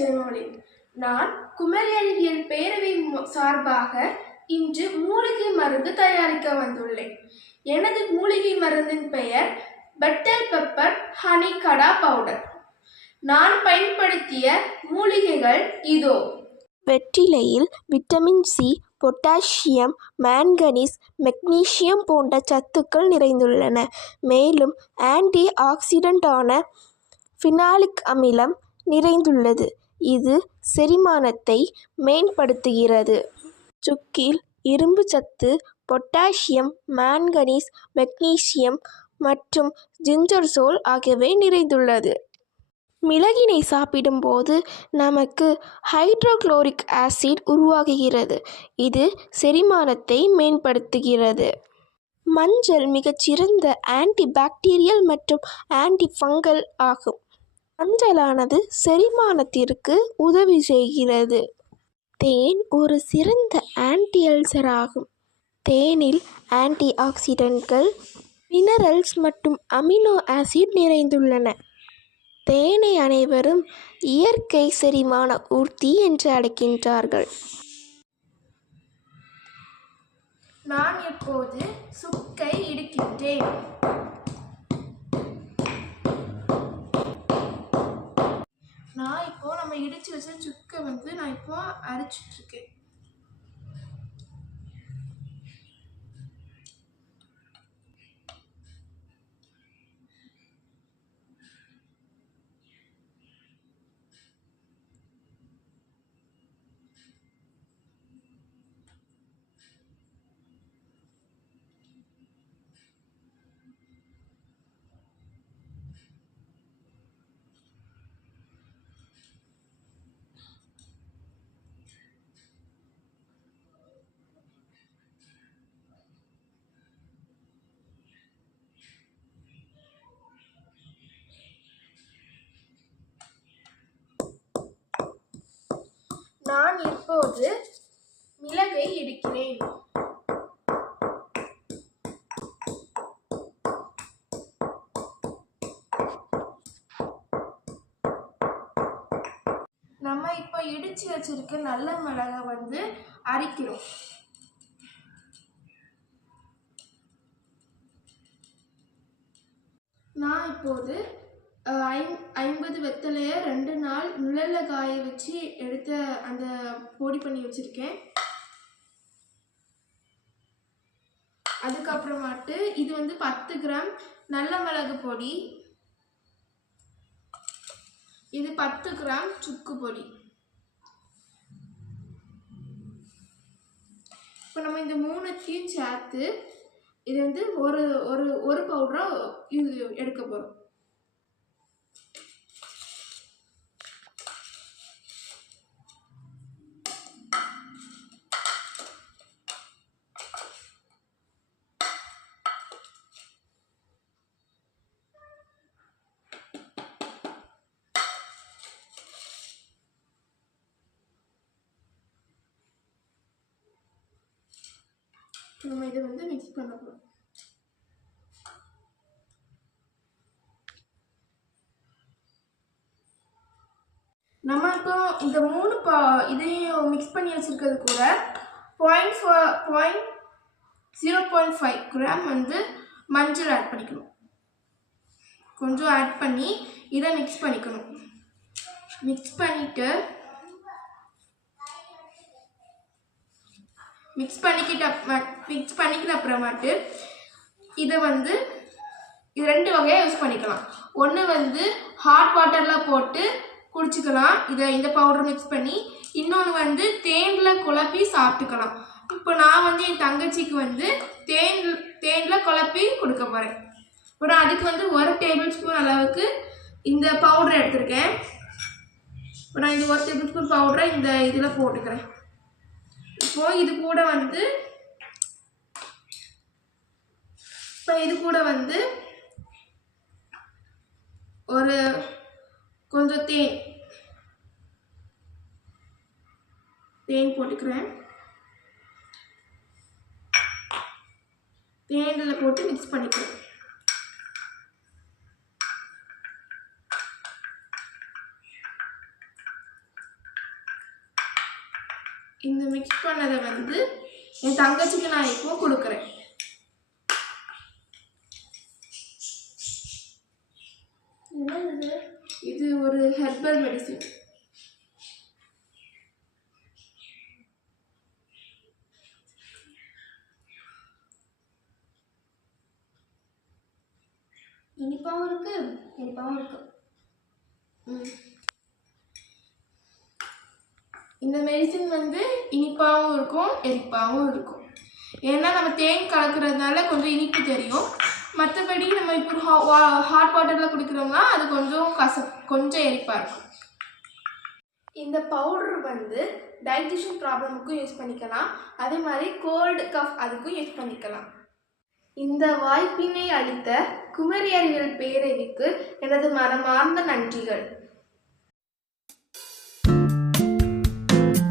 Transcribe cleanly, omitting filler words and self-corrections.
ஜெயமோலின். நான் குமரி அறிவியல் பேரவை சார்பாக இன்று மூலிகை மருந்து தயாரிக்க வந்துள்ளேன். எனது மூலிகை மருந்தின் பெயர் பெட்டல் பெப்பர் ஹனி கடா பவுடர். நான் பயன்படுத்திய மூலிகைகள் இதோ. வெற்றிலையில் vitamin C, potassium, manganese, magnesium போன்ற சத்துக்கள் நிறைந்துள்ளன. மேலும் ஆன்டி ஆக்சிடென்டான ஃபினாலிக் அமிலம் நிறைந்துள்ளது. இது செரிமானத்தை மேம்படுத்துகிறது. சுக்கில் இரும்பு சத்து, பொட்டாசியம், மாங்கனீஸ், மெக்னீசியம் மற்றும் ஜிஞ்சர்சோல் ஆகியவை நிறைந்துள்ளது. மிளகினை சாப்பிடும்போது நமக்கு ஹைட்ரோகுளோரிக் ஆசிட் உருவாகுகிறது. இது செரிமானத்தை மேம்படுத்துகிறது. மஞ்சள் மிகச்சிறந்த ஆன்டிபாக்டீரியல் மற்றும் ஆன்டிஃபங்கல் ஆகும். மஞ்சளானது செரிமானத்திற்கு உதவி செய்கிறது. தேன் ஒரு சிறந்த ஆன்டிஅல்சர் ஆகும். தேனில் ஆன்டி ஆக்சிடென்ட்கள், மினரல்ஸ் மற்றும் அமினோ ஆசிட் நிறைந்துள்ளன. தேனை அனைவரும் இயற்கை செரிமான ஊர்தி என்று அழைக்கின்றார்கள். நான் இப்போது சுக்கை இடிக்கின்றேன். நம்ம இடிச்சு வச்ச சுக்கை நான் இப்போ அரைச்சிட்டு இருக்கேன். நான் இப்போது மிளகை இடிக்கிறேன். நம்ம இப்போ இடிச்சு வச்சிருக்க நல்ல மிளகை அரைக்கிறோம். நான் இப்போது 50 வெத்தலையை 2 நாள் நிழல்ல காய வச்சு எடுத்த அந்த பொடி பண்ணி வச்சிருக்கேன். அதுக்கப்புறமாட்டு இது 10 கிராம் நல்ல மிளகு பொடி, இது 10 கிராம் சுக்கு பொடி. இப்போ நம்ம இந்த 3த்தையும் சேர்த்து இது ஒரு பவுடரா இது எடுக்க போறோம். நம்ம இதை மிக்ஸ் பண்ண போறோம். நம்ம இப்போ இந்த 3 இதையும் மிக்ஸ் பண்ணி வச்சிருக்கிறது கூட 0.5 கிராம் மஞ்சள் ஆட் பண்ணிக்கணும். கொஞ்சம் ஆட் பண்ணி இதை மிக்ஸ் பண்ணிக்கணும். மிக்ஸ் பண்ணிக்கிட்ட அப்புறமாட்டு இதை 2 வகையாக யூஸ் பண்ணிக்கலாம். ஒன்று ஹாட் வாட்டரில் போட்டு குடிச்சிக்கலாம், இந்த பவுடர் மிக்ஸ் பண்ணி. இன்னொன்று தேனில் குழப்பி சாப்பிட்டுக்கலாம். இப்போ நான் என் தங்கச்சிக்கு தேனில் குழப்பி கொடுக்க போகிறேன். இப்போ நான் அதுக்கு 1 டேபிள் ஸ்பூன் அளவுக்கு இந்த பவுடர் எடுத்திருக்கேன். இப்போ நான் இந்த 1 டேபிள் ஸ்பூன் பவுடரை இந்த இதில் போட்டுக்கிறேன். இப்போ இது கூட ஒரு கொஞ்சம் தேன் போட்டுக்கிறேன். தேனில் போட்டு மிக்ஸ் பண்ணிக்கிறேன். அதை வந்து என் தங்கச்சிக்கு நான் இப்போ கொடுக்குறேன். என்னது இது? ஒரு ஹெர்பல் மெடிசின். இனிப்பாகவும் இருக்கு, இனிப்பாகவும் இருக்கு. இந்த மெடிசின் வந்து இனிப்பாகவும் இருக்கும், எரிப்பாகவும் இருக்கும். ஏன்னா நம்ம தேன் கலக்கிறதுனால கொஞ்சம் இனிப்பு தெரியும். மற்றபடி நம்ம இப்போ ஹாட் வாட்டரில் குடிக்கிறோம்னா அது கொஞ்சம் எரிப்பாக இருக்கும். இந்த பவுடர் வந்து டைஜஷன் ப்ராப்ளமுக்கும் யூஸ் பண்ணிக்கலாம், அதே மாதிரி கோல்டு கஃப் அதுக்கும் யூஸ் பண்ணிக்கலாம். இந்த வாய்ப்பினை அளித்த குமரி அறிவியல் பேரவைக்கு எனது மனமார்ந்த நன்றிகள்.